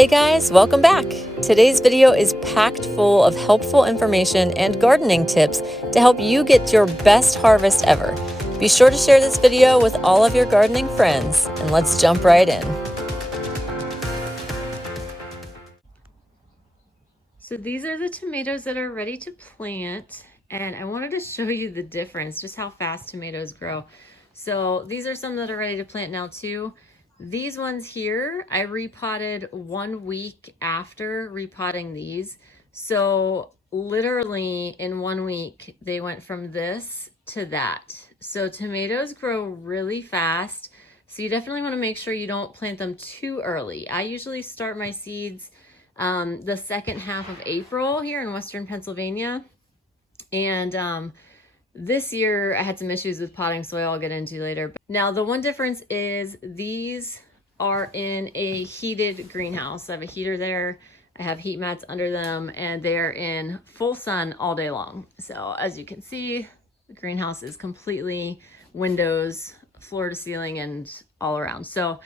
Hey guys, welcome back. Today's video is packed full of helpful information and gardening tips to help you get your best harvest ever. Be sure to share this video with all of your gardening friends, and let's jump right in. So these are the tomatoes that are ready to plant, and I wanted to show you the difference, just how fast tomatoes grow. So these are some that are ready to plant now too. These ones here, I repotted 1 week after repotting these. So literally in 1 week, they went from this to that. So tomatoes grow really fast. So you definitely want to make sure you don't plant them too early. I usually start my seeds the second half of April here in Western Pennsylvania. And this year I had some issues with potting soil I'll get into later. Now the one difference is these are in a heated greenhouse. I have a heater there. I have heat mats under them and they're in full sun all day long. So as you can see, the greenhouse is completely windows, floor to ceiling and all around. So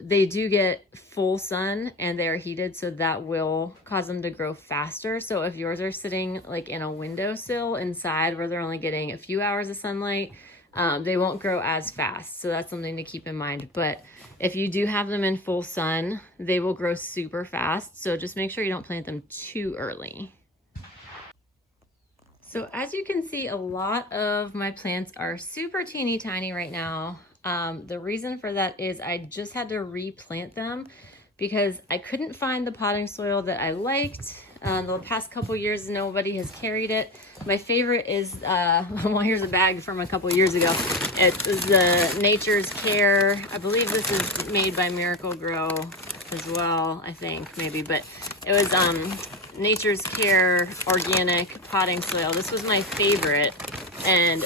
they do get full sun and they are heated, so that will cause them to grow faster. So if yours are sitting like in a windowsill inside where they're only getting a few hours of sunlight, they won't grow as fast. So that's something to keep in mind. But if you do have them in full sun, they will grow super fast. So just make sure you don't plant them too early. So as you can see, a lot of my plants are super teeny tiny right now. The reason for that is I just had to replant them because I couldn't find the potting soil that I liked. The past couple years, nobody has carried it. My favorite is, well, here's a bag from a couple years ago. It's the Nature's Care. I believe this is made by Miracle Grow as well, I think, maybe. But it was Nature's Care organic potting soil. This was my favorite. And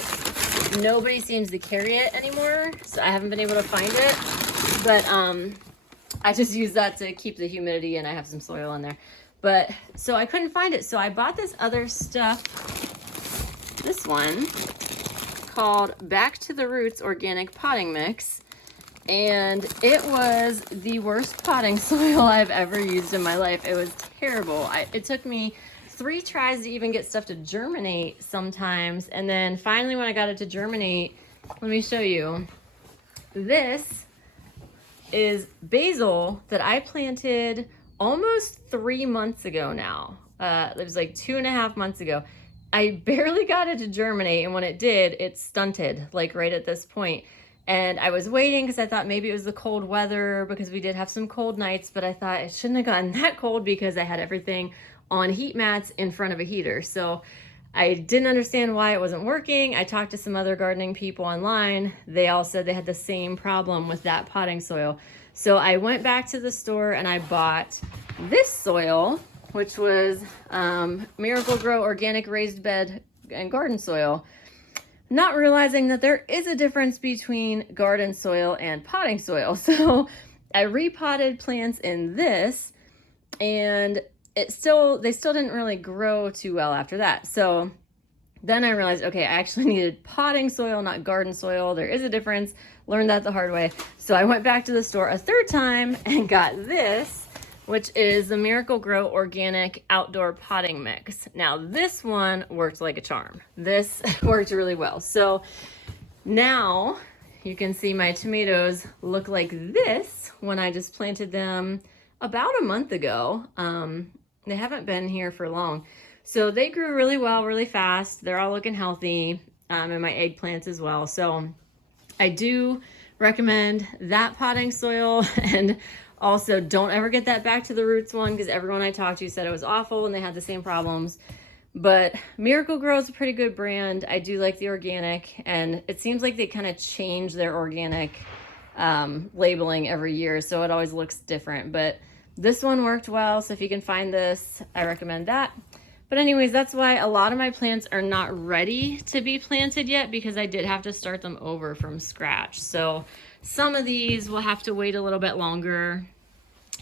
nobody seems to carry it anymore, so I haven't been able to find it. But I just use that to keep the humidity, and I have some soil in there. But so I couldn't find it, so I bought this other stuff. This one called Back to the Roots Organic Potting Mix, and it was the worst potting soil I've ever used in my life. It was terrible. It took me 3 tries to even get stuff to germinate sometimes. And then finally when I got it to germinate, let me show you. This is basil that I planted almost 3 months ago now. It was like 2.5 months ago. I barely got it to germinate, and when it did, it stunted like right at this point. And I was waiting because I thought maybe it was the cold weather, because we did have some cold nights, but I thought it shouldn't have gotten that cold because I had everything on heat mats in front of a heater. So I didn't understand why it wasn't working. I talked to some other gardening people online. They all said they had the same problem with that potting soil. So I went back to the store and I bought this soil, which was Miracle Grow Organic Raised Bed and Garden Soil, not realizing that there is a difference between garden soil and potting soil. So I repotted plants in this, and they still didn't really grow too well after that. So then I realized, okay, I actually needed potting soil, not garden soil. There is a difference. Learned that the hard way. So I went back to the store a third time and got this, which is the Miracle Grow Organic Outdoor Potting Mix. Now this one worked like a charm. This worked really well. So now you can see my tomatoes look like this when I just planted them about a month ago. They haven't been here for long. So they grew really well, really fast. They're all looking healthy, and my eggplants as well. So I do recommend that potting soil, and also don't ever get that Back to the Roots one, because everyone I talked to said it was awful and they had the same problems. But Miracle Grow is a pretty good brand. I do like the organic, and it seems like they kind of change their organic labeling every year, so it always looks different. But this one worked well, so if you can find this, I recommend that. But anyways, that's why a lot of my plants are not ready to be planted yet, because I did have to start them over from scratch. So some of these will have to wait a little bit longer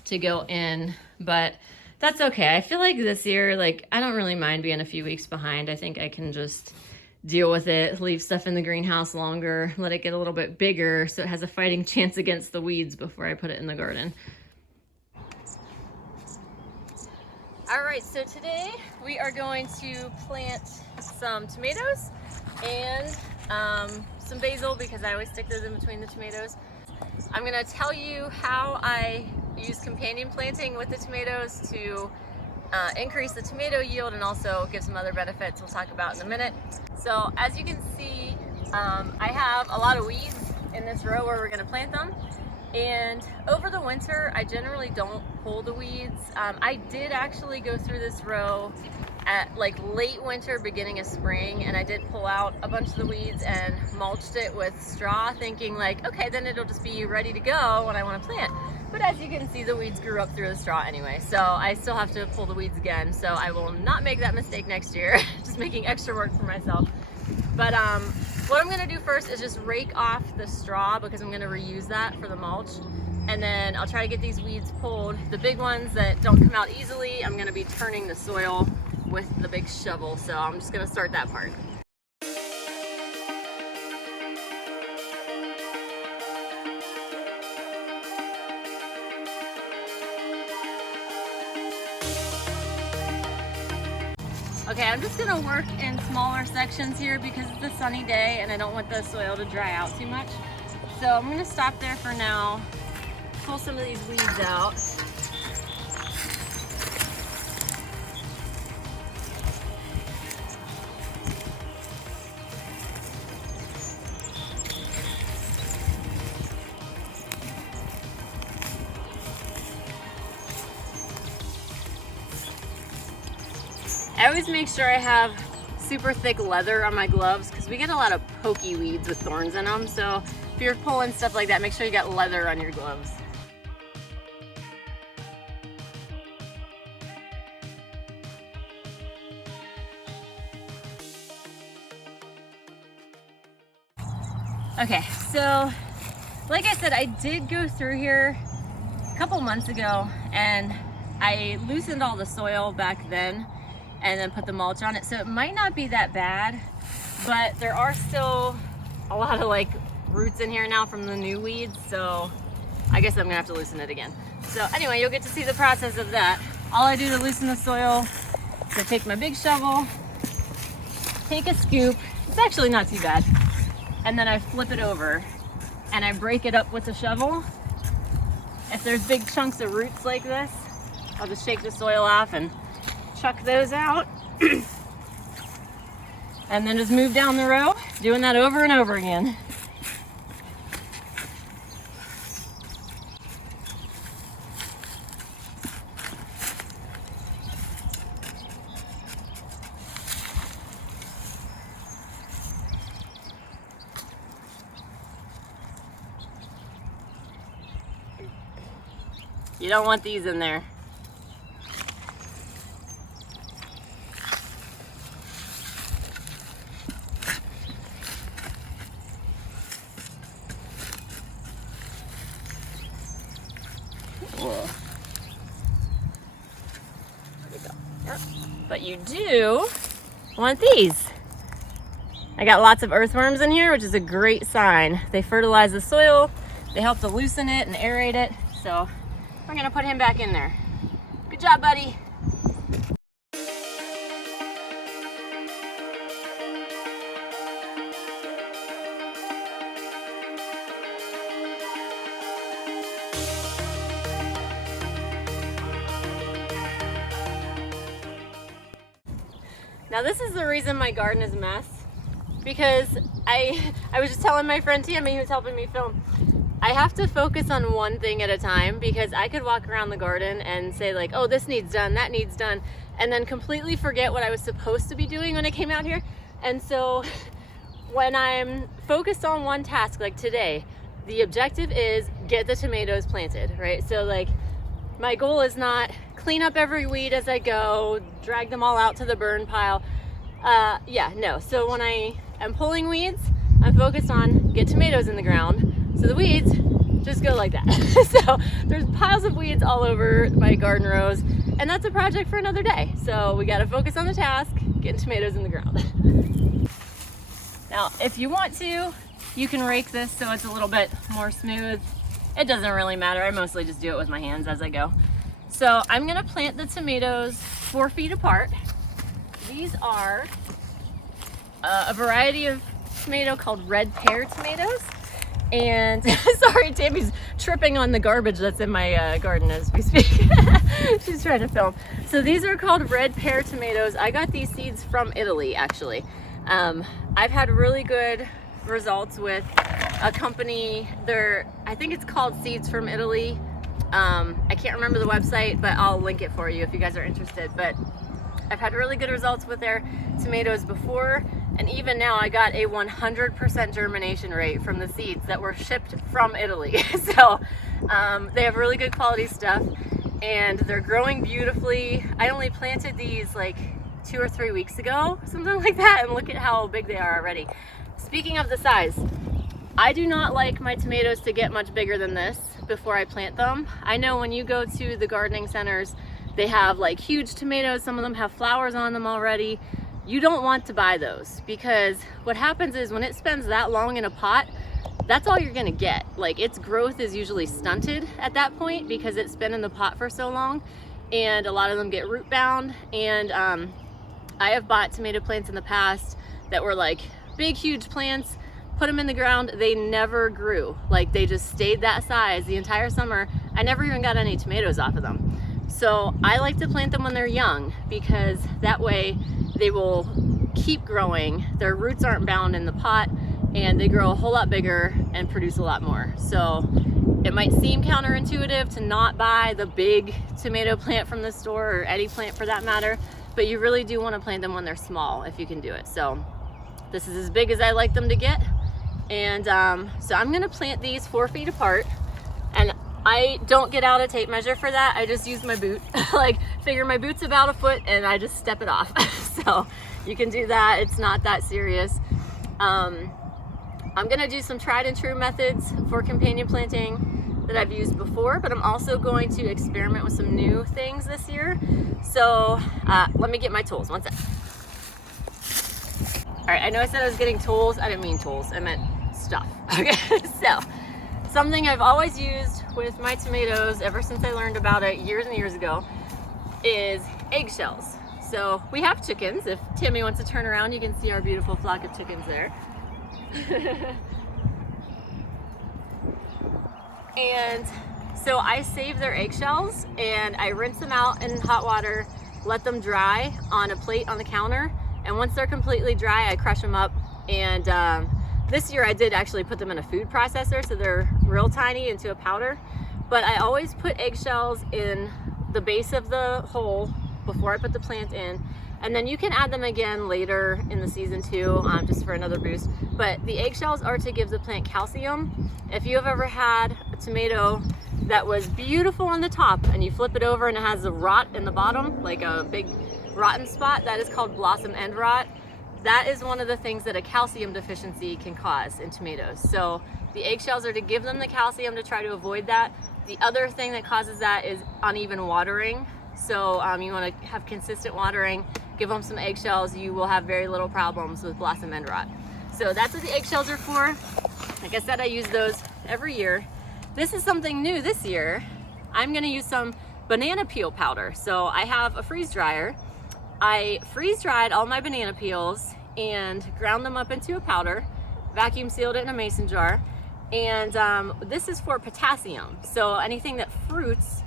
to go in, but that's okay. I feel like this year, like, I don't really mind being a few weeks behind. I think I can just deal with it, leave stuff in the greenhouse longer, let it get a little bit bigger so it has a fighting chance against the weeds before I put it in the garden. All right, so today we are going to plant some tomatoes and some basil because I always stick those in between the tomatoes. I'm gonna tell you how I use companion planting with the tomatoes to increase the tomato yield and also give some other benefits we'll talk about in a minute. So as you can see, I have a lot of weeds in this row where we're gonna plant them. And over the winter, I generally don't pull the weeds. I did actually go through this row at like late winter, beginning of spring, and I did pull out a bunch of the weeds and mulched it with straw, thinking like, okay, then it'll just be ready to go when I want to plant. But as you can see, the weeds grew up through the straw anyway, so I still have to pull the weeds again. So I will not make that mistake next year, just making extra work for myself. But what I'm gonna do first is just rake off the straw because I'm gonna reuse that for the mulch. And then I'll try to get these weeds pulled. The big ones that don't come out easily, I'm gonna be turning the soil with the big shovel. So I'm just gonna start that part. Okay, I'm just gonna work in smaller sections here because it's a sunny day and I don't want the soil to dry out too much. So I'm gonna stop there for now, pull some of these weeds out. I always make sure I have super thick leather on my gloves because we get a lot of pokey weeds with thorns in them. So if you're pulling stuff like that, make sure you got leather on your gloves. Okay, so like I said, I did go through here a couple months ago and I loosened all the soil back then and then put the mulch on it. So it might not be that bad, but there are still a lot of like roots in here now from the new weeds. So I guess I'm gonna have to loosen it again. So anyway, you'll get to see the process of that. All I do to loosen the soil is I take my big shovel, take a scoop. It's actually not too bad. And then I flip it over and I break it up with the shovel. If there's big chunks of roots like this, I'll just shake the soil off and chuck those out. And then just move down the row, doing that over and over again. You don't want these in there. But you do want these. I got lots of earthworms in here, which is a great sign. They fertilize the soil, they help to loosen it and aerate it. So we're gonna put him back in there. Good job, buddy. Now this is the reason my garden is a mess, because I was just telling my friend Tammy, who's helping me film, I have to focus on one thing at a time because I could walk around the garden and say like, oh, this needs done, that needs done, and then completely forget what I was supposed to be doing when I came out here. And so when I'm focused on one task, like today, the objective is get the tomatoes planted, right? So like my goal is not clean up every weed as I go, drag them all out to the burn pile. Yeah, no. So when I am pulling weeds, I'm focused on get tomatoes in the ground. So the weeds just go like that. So there's piles of weeds all over my garden rows, and that's a project for another day. So we got to focus on the task, getting tomatoes in the ground. Now, if you want to, you can rake this so it's a little bit more smooth. It doesn't really matter. I mostly just do it with my hands as I go. So I'm gonna plant the tomatoes 4 feet apart. These are a variety of tomato called red pear tomatoes. And sorry, Tammy's tripping on the garbage that's in my garden as we speak. She's trying to film. So these are called red pear tomatoes. I got these seeds from Italy, actually. I've had really good results with a company. I think it's called Seeds from Italy. I can't remember the website, but I'll link it for you if you guys are interested. But I've had really good results with their tomatoes before, and even now I got a 100% germination rate from the seeds that were shipped from Italy. So they have really good quality stuff, and they're growing beautifully. I only planted these like 2 or 3 weeks ago, something like that, and look at how big they are already. Speaking of the size, I do not like my tomatoes to get much bigger than this before I plant them. I know when you go to the gardening centers, they have like huge tomatoes. Some of them have flowers on them already. You don't want to buy those, because what happens is when it spends that long in a pot, that's all you're gonna get. Like, its growth is usually stunted at that point because it's been in the pot for so long, and a lot of them get root bound. And I have bought tomato plants in the past that were like big, huge plants, put them in the ground, they never grew. Like, they just stayed that size the entire summer. I never even got any tomatoes off of them. So I like to plant them when they're young, because that way they will keep growing. Their roots aren't bound in the pot, and they grow a whole lot bigger and produce a lot more. So it might seem counterintuitive to not buy the big tomato plant from the store, or any plant for that matter, but you really do want to plant them when they're small if you can do it. So this is as big as I like them to get. And so I'm gonna plant these 4 feet apart, and I don't get out a tape measure for that. I just use my boot. Like, figure my boot's about a foot and I just step it off. So you can do that. It's not that serious. I'm gonna do some tried and true methods for companion planting that I've used before, but I'm also going to experiment with some new things this year. So let me get my tools, one sec. All right, I know I said I was getting tools. I didn't mean tools, I meant stuff. Okay, so something I've always used with my tomatoes ever since I learned about it years and years ago is eggshells. So we have chickens. If Tammy wants to turn around, you can see our beautiful flock of chickens there. And so I save their eggshells and I rinse them out in hot water, let them dry on a plate on the counter. And once they're completely dry, I crush them up. And this year I did actually put them in a food processor, so they're real tiny, into a powder. But I always put eggshells in the base of the hole before I put the plant in. And then you can add them again later in the season too, just for another boost. But the eggshells are to give the plant calcium. If you have ever had a tomato that was beautiful on the top and you flip it over and it has a rot in the bottom, like a big rotten spot, that is called blossom end rot. That is one of the things that a calcium deficiency can cause in tomatoes. So the eggshells are to give them the calcium to try to avoid that. The other thing that causes that is uneven watering. So you want to have consistent watering, give them some eggshells, you will have very little problems with blossom end rot. So that's what the eggshells are for. Like I said, I use those every year. This is something new this year. I'm going to use some banana peel powder. So I have a freeze dryer. I freeze dried all my banana peels and ground them up into a powder, vacuum sealed it in a mason jar. And this is for potassium. So anything that fruits,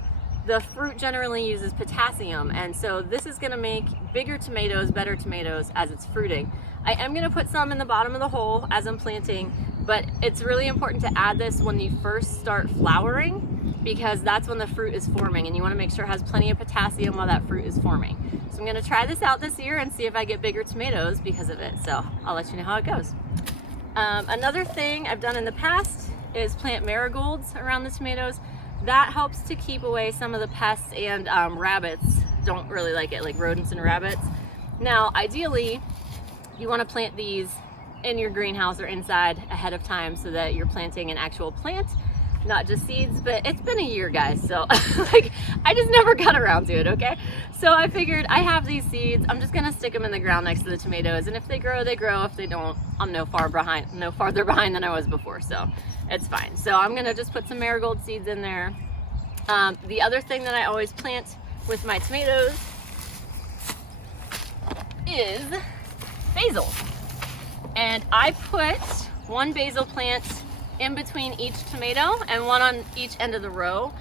the fruit generally uses potassium. And so this is gonna make bigger tomatoes, better tomatoes as it's fruiting. I am gonna put some in the bottom of the hole as I'm planting, but it's really important to add this when you first start flowering, because that's when the fruit is forming, and you wanna make sure it has plenty of potassium while that fruit is forming. So I'm gonna try this out this year and see if I get bigger tomatoes because of it. So I'll let you know how it goes. Another thing I've done in the past is plant marigolds around the tomatoes. That helps to keep away some of the pests, and rabbits don't really like it, like rodents and rabbits. Now, ideally, you wanna plant these in your greenhouse or inside ahead of time so that you're planting an actual plant, not just seeds. But it's been a year, guys, so like I just never got around to it. Okay, so I figured I have these seeds, I'm just gonna stick them in the ground next to the tomatoes, and if they grow, they grow. If they don't, I'm no farther behind than I was before, so it's fine. So I'm gonna just put some marigold seeds in there, The other thing that I always plant with my tomatoes is basil. And I put one basil plant in between each tomato and one on each end of the row.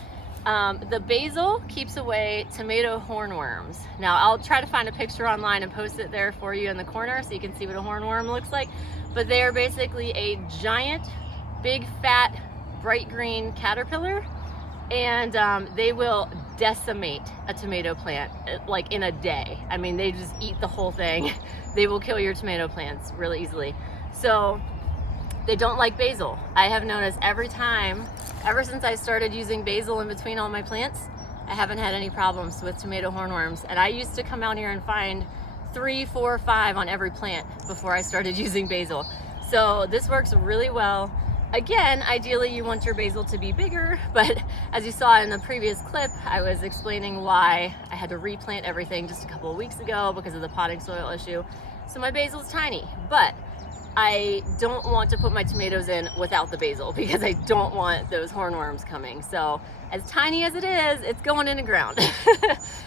The basil keeps away tomato hornworms. Now I'll try to find a picture online and post it there for you in the corner so you can see what a hornworm looks like. But they are basically a giant, big, fat, bright green caterpillar, and they will decimate a tomato plant like in a day. I mean, they just eat the whole thing. They will kill your tomato plants really easily. So they don't like basil. I have noticed every time, ever since I started using basil in between all my plants, I haven't had any problems with tomato hornworms. And I used to come out here and find 3, 4, 5 on every plant before I started using basil. So this works really well. Again, ideally you want your basil to be bigger, but as you saw in the previous clip, I was explaining why I had to replant everything just a couple of weeks ago because of the potting soil issue. So my basil's tiny, but I don't want to put my tomatoes in without the basil because I don't want those hornworms coming. So as tiny as it is, it's going in the ground.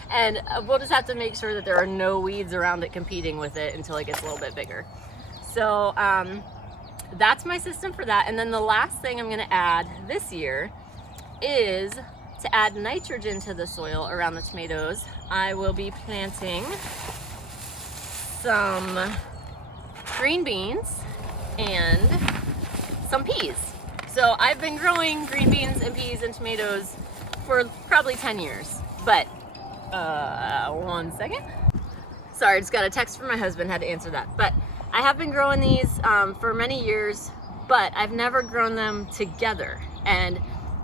And we'll just have to make sure that there are no weeds around it competing with it until it gets a little bit bigger. So that's my system for that. And then the last thing I'm gonna add this year is to add nitrogen to the soil around the tomatoes. I will be planting some green beans and some peas. So I've been growing green beans and peas and tomatoes for probably 10 years, but 1 second. Sorry, I just got a text from my husband, had to answer that. But I have been growing these for many years, but I've never grown them together. And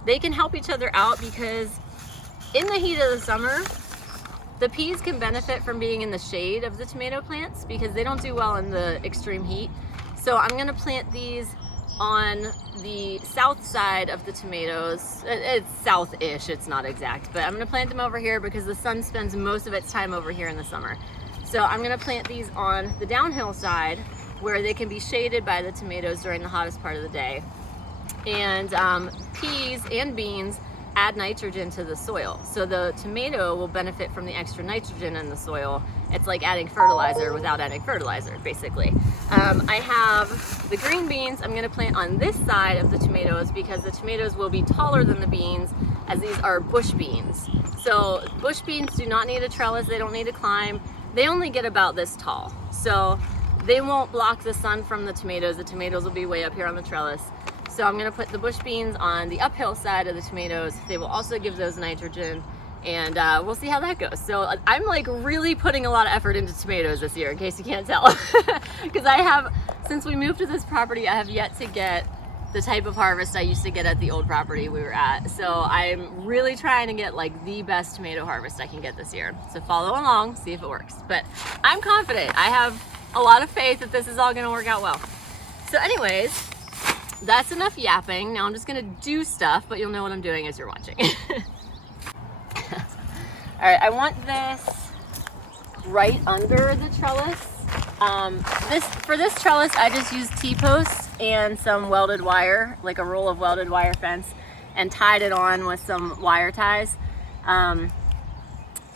they can help each other out because in the heat of the summer, the peas can benefit from being in the shade of the tomato plants because they don't do well in the extreme heat. So I'm gonna plant these on the south side of the tomatoes. It's south-ish, it's not exact, but I'm gonna plant them over here because the sun spends most of its time over here in the summer. So I'm gonna plant these on the downhill side where they can be shaded by the tomatoes during the hottest part of the day. And peas and beans add nitrogen to the soil. So the tomato will benefit from the extra nitrogen in the soil. It's like adding fertilizer without adding fertilizer, basically. I have the green beans I'm gonna plant on this side of the tomatoes because the tomatoes will be taller than the beans, as these are bush beans. So bush beans do not need a trellis, they don't need to climb. They only get about this tall. So they won't block the sun from the tomatoes. The tomatoes will be way up here on the trellis. So I'm gonna put the bush beans on the uphill side of the tomatoes. They will also give those nitrogen, and we'll see how that goes. So I'm like really putting a lot of effort into tomatoes this year, in case you can't tell. Because I have, since we moved to this property, I have yet to get the type of harvest I used to get at the old property we were at. So I'm really trying to get like the best tomato harvest I can get this year. So follow along, see if it works. But I'm confident. I have a lot of faith that this is all gonna work out well. So anyways, that's enough yapping. Now I'm just gonna do stuff, but you'll know what I'm doing as you're watching. All right, I want this right under the trellis. For this trellis, I just used T-posts and some welded wire, like a roll of welded wire fence, and tied it on with some wire ties.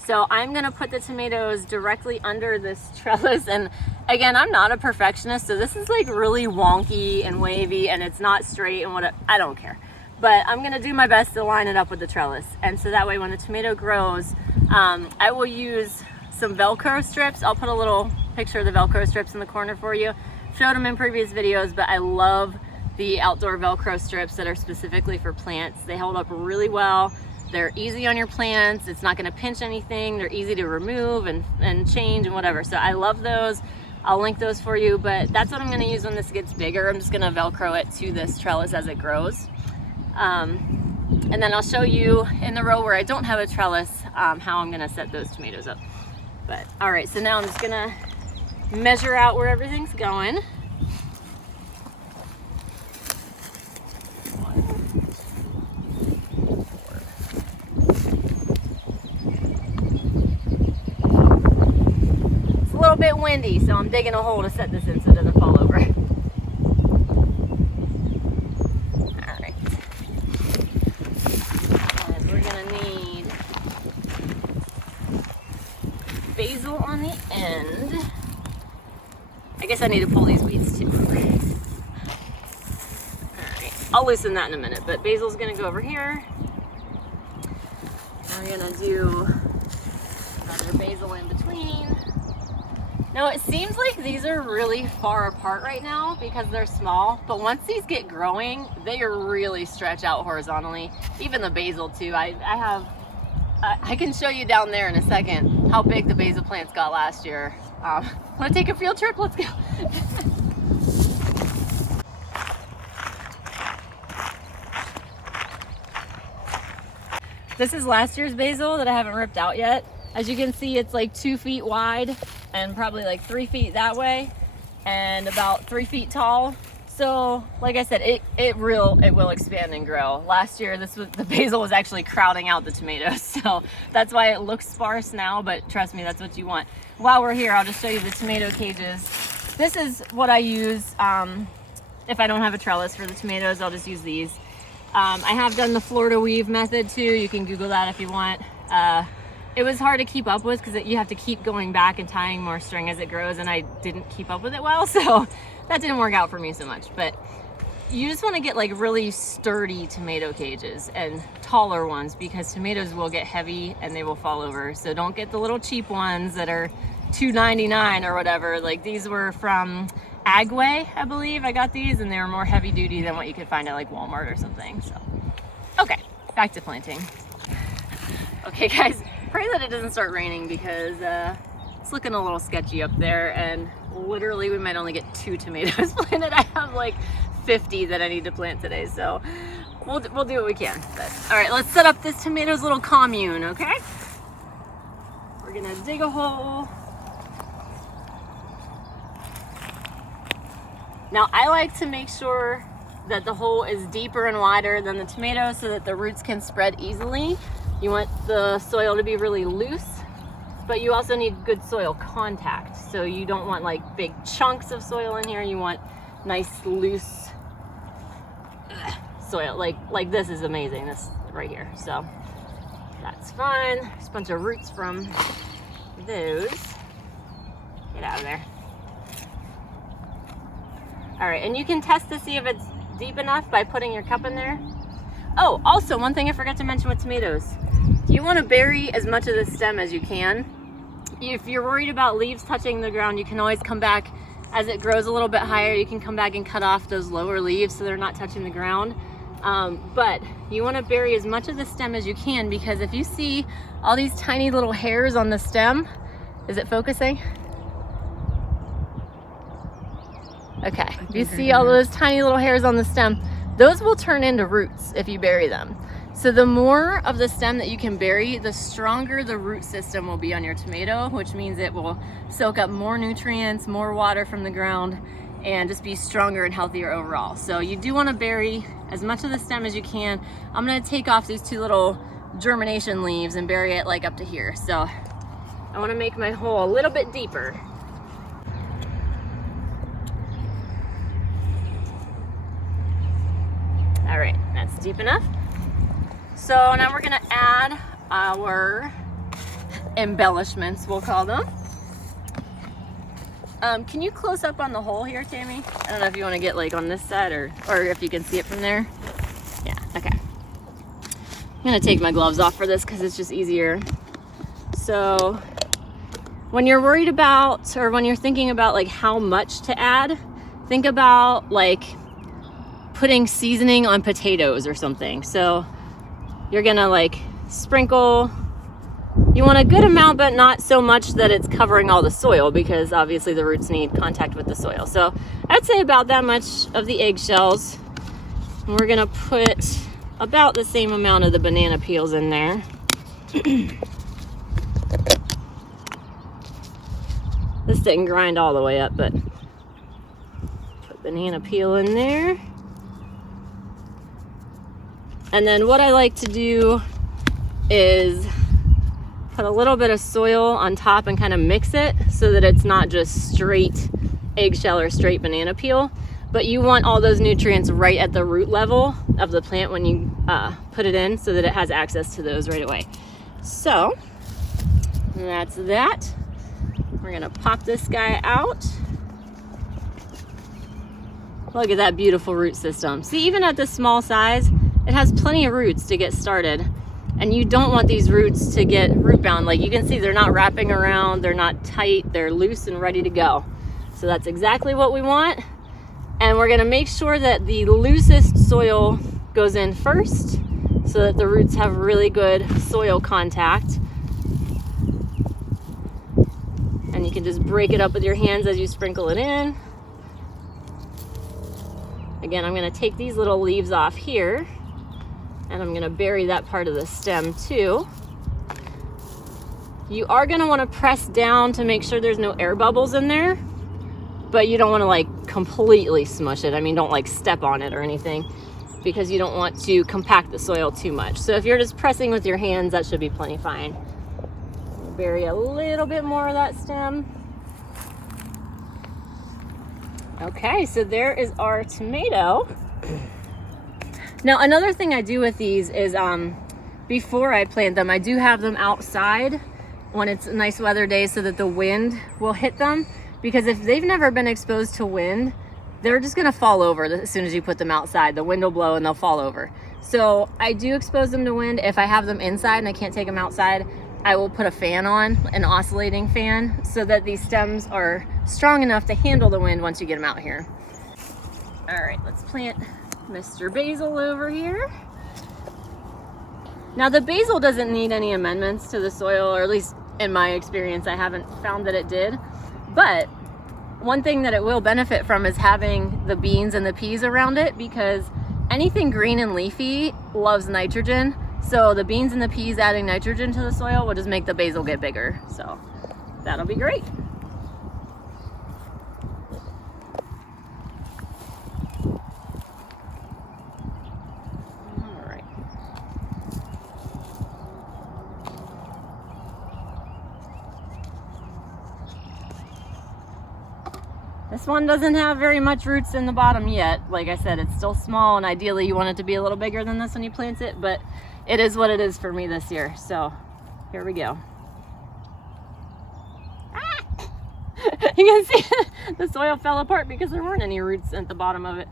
So I'm gonna put the tomatoes directly under this trellis. And again, I'm not a perfectionist, so this is like really wonky and wavy and it's not straight and I don't care. But I'm gonna do my best to line it up with the trellis. And so that way when the tomato grows, I will use some Velcro strips. I'll put a little picture of the Velcro strips in the corner for you. Showed them in previous videos, but I love the outdoor Velcro strips that are specifically for plants. They hold up really well. They're easy on your plants. It's not gonna pinch anything. They're easy to remove and change and whatever. So I love those. I'll link those for you, but that's what I'm gonna use when this gets bigger. I'm just gonna Velcro it to this trellis as it grows. And then I'll show you in the row where I don't have a trellis, how I'm gonna set those tomatoes up. But all right, so now I'm just gonna measure out where everything's going. It's a little bit windy, so I'm digging a hole to set this in so it doesn't fall over. All right. And we're gonna basil on the end. I guess I need to pull these weeds too. Alright, I'll loosen that in a minute, but basil's gonna go over here. We're gonna do another basil in between. Now it seems like these are really far apart right now because they're small, but once these get growing, they really stretch out horizontally. Even the basil too. I can show you down there in a second how big the basil plants got last year. Want to take a field trip? Let's go. This is last year's basil that I haven't ripped out yet. As you can see, it's like 2 feet wide and probably like 3 feet that way and about 3 feet tall. So like I said, it will expand and grow. Last year, the basil was actually crowding out the tomatoes. So that's why it looks sparse now, but trust me, that's what you want. While we're here, I'll just show you the tomato cages. This is what I use if I don't have a trellis for the tomatoes. I'll just use these. I have done the Florida weave method too. You can Google that if you want. It was hard to keep up with because you have to keep going back and tying more string as it grows, and I didn't keep up with it well, so that didn't work out for me so much. But you just want to get like really sturdy tomato cages and taller ones because tomatoes will get heavy and they will fall over. So don't get the little cheap ones that are $2.99 or whatever. Like these were from Agway, I believe. I got these and they were more heavy duty than what you could find at like Walmart or something. So okay, back to planting. Okay guys, pray that it doesn't start raining because it's looking a little sketchy up there, and literally we might only get 2 tomatoes planted. I have like 50 that I need to plant today, so we'll do what we can. But all right, let's set up this tomatoes little commune, okay? We're gonna dig a hole. Now I like to make sure that the hole is deeper and wider than the tomatoes so that the roots can spread easily. You want the soil to be really loose, but you also need good soil contact. So you don't want like big chunks of soil in here. You want nice, loose soil. Like this is amazing, this right here. So that's fine. There's a bunch of roots from those. Get out of there. All right, and you can test to see if it's deep enough by putting your cup in there. Oh, also one thing I forgot to mention with tomatoes. You want to bury as much of the stem as you can. If you're worried about leaves touching the ground, you can always come back as it grows a little bit higher. You can come back and cut off those lower leaves so they're not touching the ground. But you want to bury as much of the stem as you can, because if you see all these tiny little hairs on the stem, is it focusing? Okay, if you see all those tiny little hairs on the stem, those will turn into roots if you bury them. So the more of the stem that you can bury, the stronger the root system will be on your tomato, which means it will soak up more nutrients, more water from the ground, and just be stronger and healthier overall. So you do want to bury as much of the stem as you can. I'm going to take off these 2 little germination leaves and bury it like up to here. So I want to make my hole a little bit deeper. All right, that's deep enough. So now we're gonna add our embellishments, we'll call them. Can you close up on the hole here, Tammy? I don't know if you want to get like on this side or if you can see it from there. Yeah, okay. I'm gonna take my gloves off for this because it's just easier. So when you're worried about, or when you're thinking about like how much to add, think about like putting seasoning on potatoes or something. So you're gonna like sprinkle, you want a good amount, but not so much that it's covering all the soil, because obviously the roots need contact with the soil. So I'd say about that much of the eggshells. And we're gonna put about the same amount of the banana peels in there. This didn't grind all the way up, but put banana peel in there. And then what I like to do is put a little bit of soil on top and kind of mix it so that it's not just straight eggshell or straight banana peel, but you want all those nutrients right at the root level of the plant when you put it in, so that it has access to those right away. So that's that. We're gonna pop this guy out. Look at that beautiful root system. See, even at this small size, it has plenty of roots to get started. And you don't want these roots to get root bound. Like you can see, they're not wrapping around, they're not tight, they're loose and ready to go. So that's exactly what we want. And we're gonna make sure that the loosest soil goes in first so that the roots have really good soil contact. And you can just break it up with your hands as you sprinkle it in. Again, I'm gonna take these little leaves off here and I'm gonna bury that part of the stem too. You are gonna wanna press down to make sure there's no air bubbles in there, but you don't wanna like completely smush it. I mean, don't like step on it or anything because you don't want to compact the soil too much. So if you're just pressing with your hands, that should be plenty fine. Bury a little bit more of that stem. Okay, so there is our tomato. Now, another thing I do with these is before I plant them, I do have them outside when it's a nice weather day so that the wind will hit them. Because if they've never been exposed to wind, they're just gonna fall over as soon as you put them outside. The wind will blow and they'll fall over. So I do expose them to wind. If I have them inside and I can't take them outside, I will put a fan on, an oscillating fan, so that these stems are strong enough to handle the wind once you get them out here. All right, let's plant Mr. Basil over here. Now the basil doesn't need any amendments to the soil, or at least in my experience, I haven't found that it did. But one thing that it will benefit from is having the beans and the peas around it, because anything green and leafy loves nitrogen. So the beans and the peas adding nitrogen to the soil will just make the basil get bigger. So that'll be great. All right. This one doesn't have very much roots in the bottom yet. Like I said, it's still small, and ideally you want it to be a little bigger than this when you plant it, but it is what it is for me this year. So here we go. Ah! You can see the soil fell apart because there weren't any roots at the bottom of it.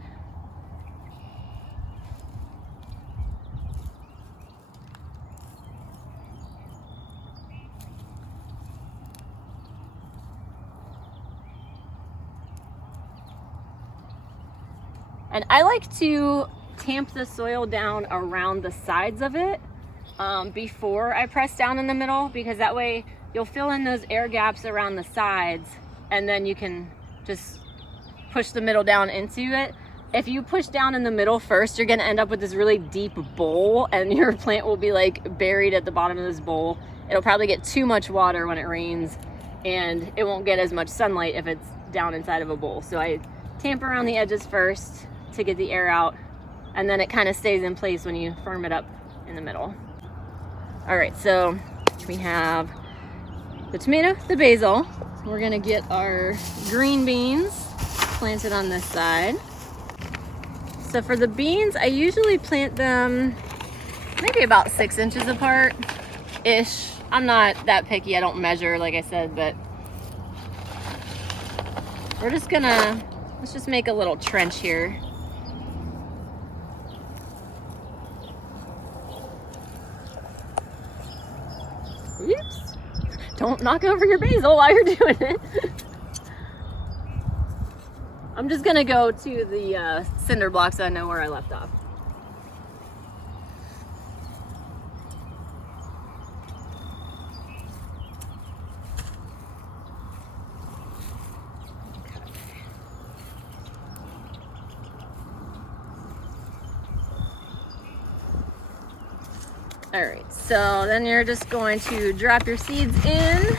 And I like to tamp the soil down around the sides of it before I press down in the middle, because that way you'll fill in those air gaps around the sides and then you can just push the middle down into it. If you push down in the middle first, you're gonna end up with this really deep bowl and your plant will be like buried at the bottom of this bowl. It'll probably get too much water when it rains and it won't get as much sunlight if it's down inside of a bowl. So I tamp around the edges first to get the air out, and then it kind of stays in place when you firm it up in the middle. All right, so we have the tomato, the basil. We're gonna get our green beans planted on this side. So for the beans, I usually plant them maybe about 6 inches apart-ish. I'm not that picky, I don't measure, like I said, but we're just gonna, let's just make a little trench here. Oops. Don't knock over your basil while you're doing it. I'm just gonna go to the cinder blocks so I know where I left off. All right, so then you're just going to drop your seeds in.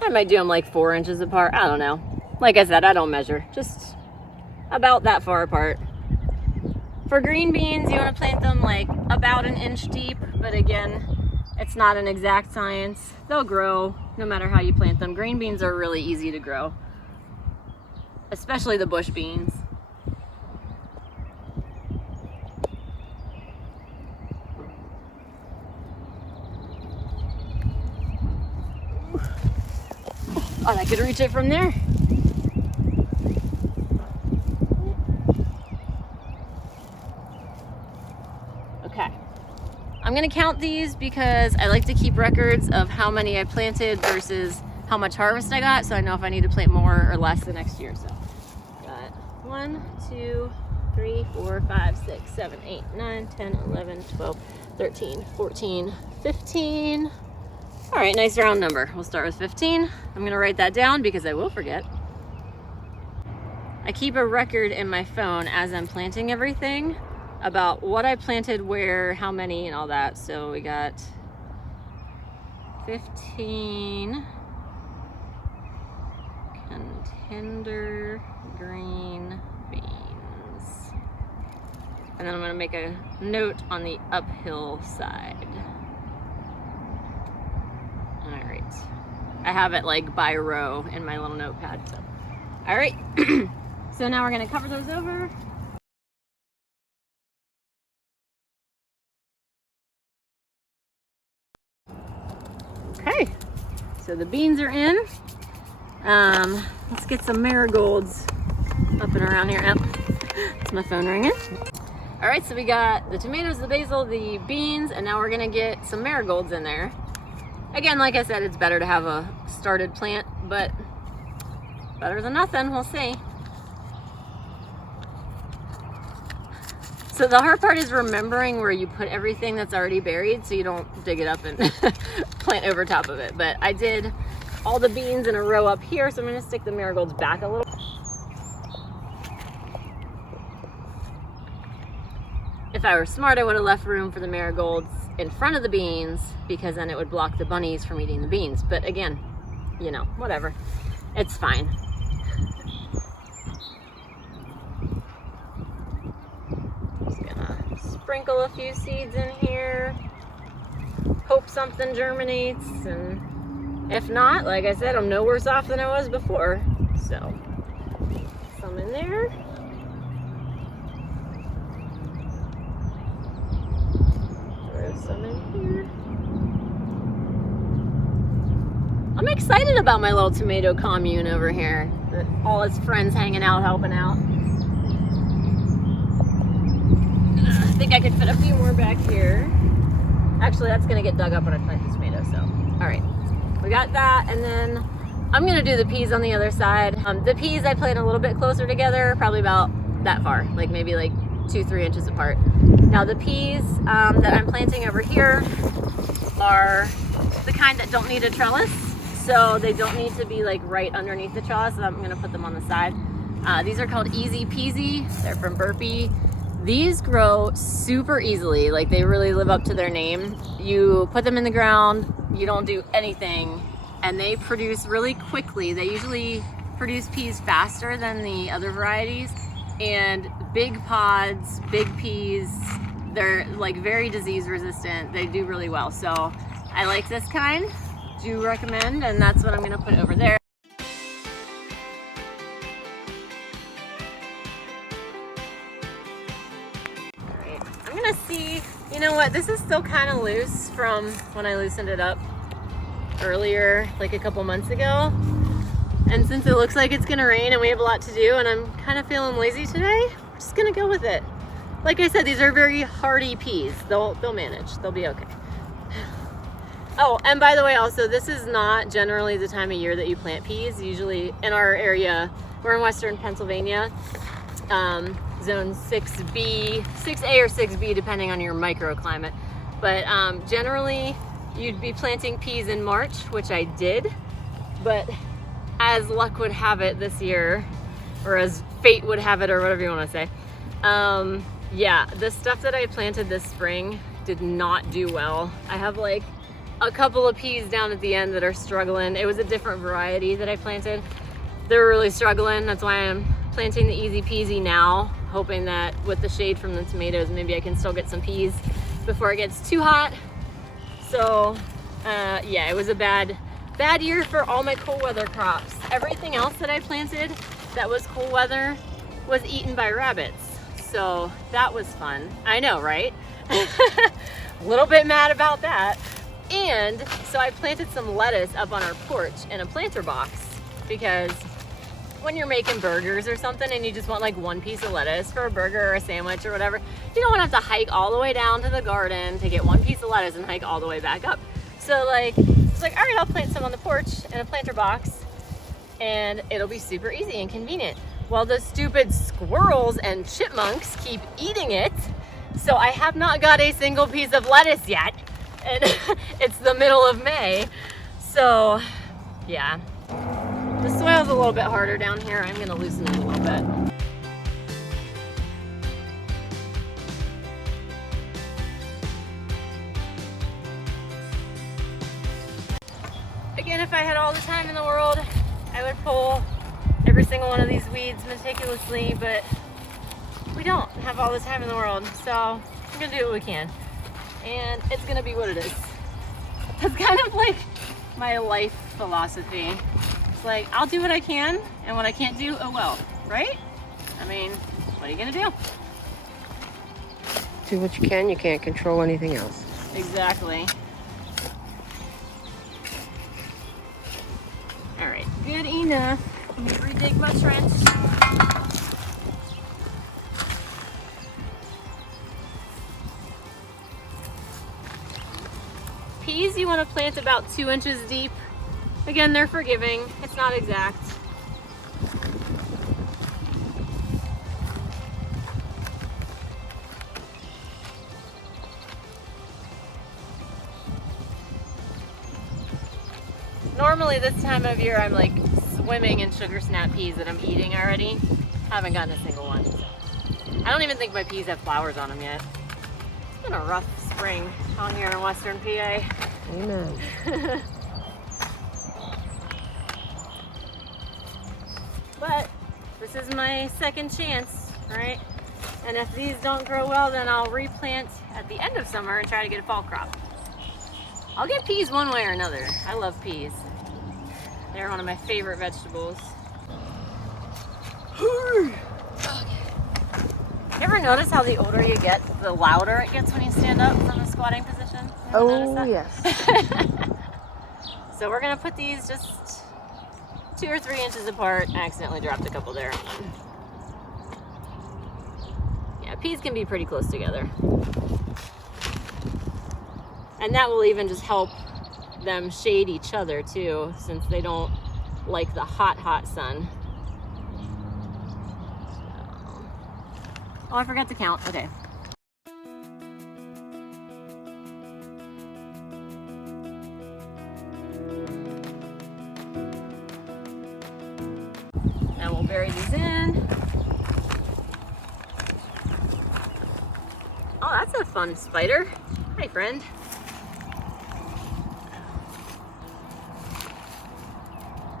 I might do them like 4 inches apart. I don't know. Like I said, I don't measure. Just about that far apart. For green beans, you want to plant them like about 1 inch deep. But again, it's not an exact science. They'll grow no matter how you plant them. Green beans are really easy to grow, especially the bush beans. Thought I could reach it from there. Okay. I'm gonna count these because I like to keep records of how many I planted versus how much harvest I got, so I know if I need to plant more or less the next year. So got 1, 2, 3, 4, 5, 6, 7, 8, 9, 10, 11, 12, 13, 14, 15. All right, nice round number. We'll start with 15. I'm gonna write that down because I will forget. I keep a record in my phone as I'm planting everything about what I planted where, how many, and all that. So we got 15 contender green beans. And then I'm gonna make a note on the uphill side. All right. I have it like by row in my little notepad. So. All right. So now we're gonna cover those over. Okay, so the beans are in. Let's get some marigolds up and around here. It's my phone ringing. All right, so we got the tomatoes, the basil, the beans, and now we're gonna get some marigolds in there. Again, like I said, it's better to have a started plant, but better than nothing, we'll see. So the hard part is remembering where you put everything that's already buried so you don't dig it up and plant over top of it. But I did all the beans in a row up here, so I'm gonna stick the marigolds back a little. If I were smart, I would have left room for the marigolds in front of the beans because then it would block the bunnies from eating the beans. But again, you know, whatever, it's fine. Sprinkle a few seeds in here, hope something germinates, and if not, like I said, I'm no worse off than I was before. So, some in there. Throw some in here. I'm excited about my little tomato commune over here. All his friends hanging out, helping out. I think I could fit a few more back here. Actually, that's gonna get dug up when I plant the tomatoes, so. All right, we got that, and then I'm gonna do the peas on the other side. The peas I plant a little bit closer together, probably about that far, like maybe like 2-3 inches apart. Now the peas that I'm planting over here are the kind that don't need a trellis, so they don't need to be like right underneath the trellis, so I'm gonna put them on the side. These are called Easy Peasy. They're from Burpee. These grow super easily, like they really live up to their name. You put them in the ground, you don't do anything, and they produce really quickly. They usually produce peas faster than the other varieties, and big pods, big peas, they're like very disease resistant. They do really well. So I like this kind, do recommend, and that's what I'm gonna put over there. See, you know what, this is still kind of loose from when I loosened it up earlier, like a couple months ago. And since it looks like it's gonna rain and we have a lot to do and I'm kind of feeling lazy today, we're just gonna go with it. Like I said, these are very hardy peas. They'll manage, they'll be okay. Oh, and by the way, also, this is not generally the time of year that you plant peas. Usually in our area, we're in Western Pennsylvania, zone 6B, 6A or 6B, depending on your microclimate. But generally, you'd be planting peas in March, which I did. But as luck would have it this year, or as fate would have it, or whatever you want to say, yeah, the stuff that I planted this spring did not do well. I have like a couple of peas down at the end that are struggling. It was a different variety that I planted. They were really struggling. That's why I'm planting the Easy Peasy now, hoping that with the shade from the tomatoes, maybe I can still get some peas before it gets too hot. So yeah, it was a bad year for all my cool weather crops. Everything else that I planted that was cool weather was eaten by rabbits. So that was fun. I know, right? A little bit mad about that. And so I planted some lettuce up on our porch in a planter box. because when you're making burgers or something and you just want like one piece of lettuce for a burger or a sandwich or whatever, you don't want to have to hike all the way down to the garden to get one piece of lettuce and hike all the way back up. So like, it's like, all right, I'll plant some on the porch in a planter box and it'll be super easy and convenient. Well, the stupid squirrels and chipmunks keep eating it. So I have not got a single piece of lettuce yet. And it's the middle of May. So yeah. The soil's a little bit harder down here. I'm gonna loosen it a little bit. Again, if I had all the time in the world, I would pull every single one of these weeds meticulously, but we don't have all the time in the world. So I'm gonna do what we can. And it's gonna be what it is. That's kind of like my life philosophy. It's like, I'll do what I can, and what I can't do, oh well, right? I mean, what are you gonna do? Do what you can, you can't control anything else. Exactly. All right, good enough. Let me redig my trench. Peas you want to plant about 2 inches deep. Again, they're forgiving. It's not exact. Normally this time of year I'm like swimming in sugar snap peas that I'm eating already. Haven't gotten a single one. I don't even think my peas have flowers on them yet. It's been a rough spring on here in Western PA. Amen. But this is my second chance, right? And if these don't grow well, then I'll replant at the end of summer and try to get a fall crop. I'll get peas one way or another. I love peas. They're one of my favorite vegetables. You ever notice how the older you get, the louder it gets when you stand up from the squatting position? Oh, yes. So we're gonna put these just 2 or 3 inches apart. I accidentally dropped a couple there. Yeah, peas can be pretty close together. And that will even just help them shade each other too, since they don't like the hot sun. Oh, I forgot to count. Okay. And we'll bury these in. Oh, that's a fun spider. Hi, friend.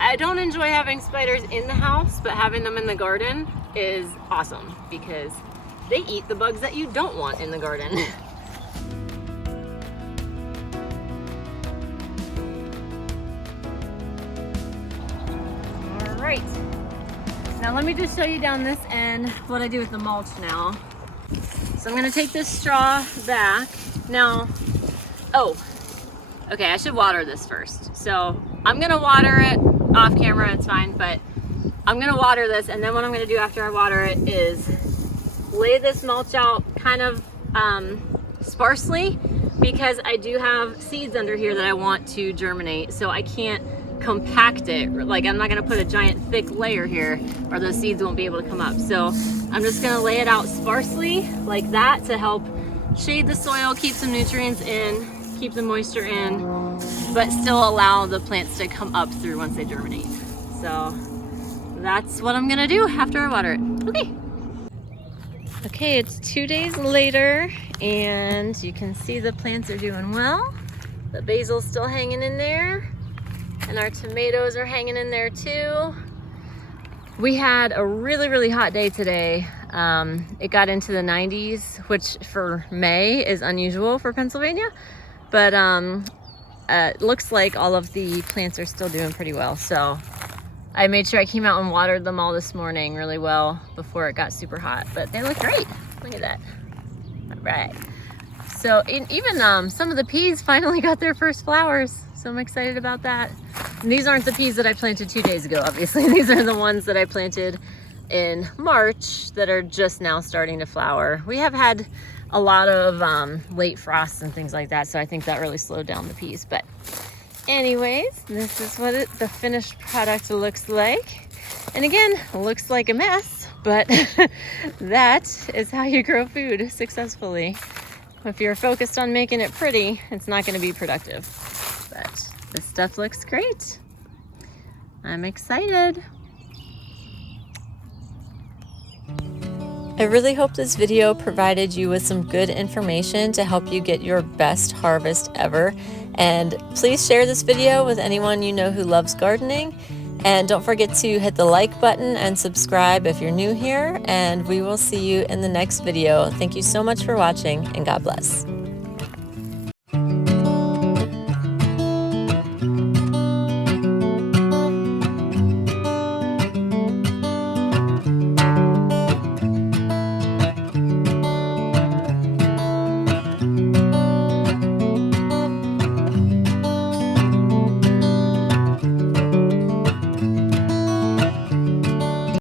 I don't enjoy having spiders in the house, but having them in the garden is awesome because they eat the bugs that you don't want in the garden. All right. Now let me just show you down this end what I do with the mulch now. So I'm gonna take this straw back. Now, oh, okay, I should water this first. So I'm gonna water it off camera, it's fine, but I'm gonna water this, and then what I'm gonna do after I water it is lay this mulch out kind of sparsely, because I do have seeds under here that I want to germinate, so I can't compact it. Like, I'm not gonna put a giant thick layer here or those seeds won't be able to come up. So I'm just gonna lay it out sparsely like that to help shade the soil, keep some nutrients in, keep the moisture in, but still allow the plants to come up through once they germinate. So that's what I'm gonna do after I water it. Okay. Okay, it's 2 days later and you can see the plants are doing well. The basil's still hanging in there and our tomatoes are hanging in there too. We had a really, really hot day today. It got into the 90s, which for May is unusual for Pennsylvania, but it looks like all of the plants are still doing pretty well. So I made sure I came out and watered them all this morning really well before it got super hot, but they look great. Look at that. All right. So even some of the peas finally got their first flowers. So I'm excited about that. And these aren't the peas that I planted 2 days ago, obviously. These are the ones that I planted in March that are just now starting to flower. We have had a lot of late frosts and things like that, so I think that really slowed down the peas. But anyways, this is what the finished product looks like. And again, it looks like a mess, but that is how you grow food successfully. If you're focused on making it pretty, it's not going to be productive. But this stuff looks great. I'm excited. I really hope this video provided you with some good information to help you get your best harvest ever. And please share this video with anyone you know who loves gardening. And don't forget to hit the like button and subscribe if you're new here. And we will see you in the next video. Thank you so much for watching, and God bless.